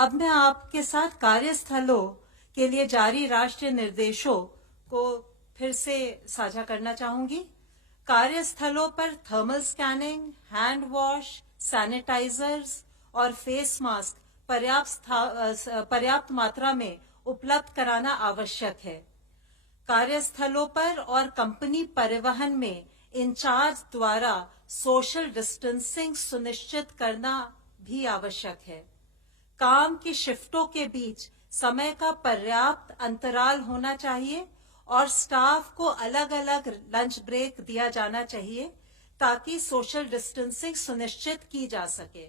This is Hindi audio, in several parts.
अब मैं आपके साथ कार्यस्थलों के लिए जारी राष्ट्रीय निर्देशों को फिर से साझा करना चाहूंगी। कार्यस्थलों पर thermal scanning, hand wash, sanitizers और फेस मास्क पर्याप्त मात्रा में उपलब्ध कराना आवश्यक है। कार्यस्थलों पर और कंपनी परिवहन में इंचार्ज द्वारा सोशल डिस्टेंसिंग सुनिश्चित करना भी आवश्यक है। काम की शिफ्टों के बीच समय का पर्याप्त अंतराल होना चाहिए और स्टाफ को अलग अलग लंच ब्रेक दिया जाना चाहिए ताकि सोशल डिस्टेंसिंग सुनिश्चित की जा सके।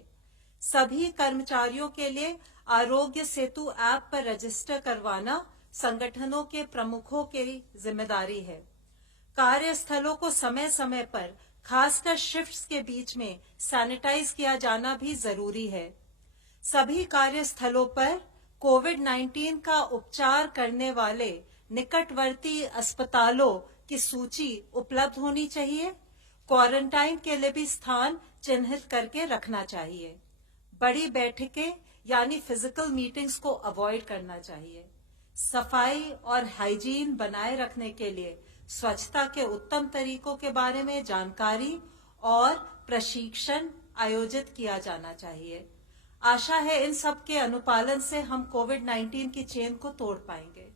सभी कर्मचारियों के लिए आरोग्य सेतु ऐप पर रजिस्टर करवाना संगठनों के प्रमुखों की जिम्मेदारी है। कार्यस्थलों को समय समय पर खासकर शिफ्ट्स के बीच में सैनिटाइज किया जाना भी जरूरी है। सभी कार्यस्थलों पर कोविड-19 का उपचार करने वाले निकटवर्ती अस्पतालों की सूची उपलब्ध होनी चाहिए। क्वारंटाइन के लिए भी स्थान चिन्हित करके रखना चाहिए। बड़ी बैठकें यानी फिजिकल मीटिंग्स को अवॉइड करना चाहिए। सफाई और हाइजीन बनाए रखने के लिए स्वच्छता के उत्तम तरीकों के बारे में जानकारी और प्रशिक्षण आयोजित किया जाना चाहिए। आशा है इन सब के अनुपालन से हम कोविड-19 की चेन को तोड़ पाएंगे।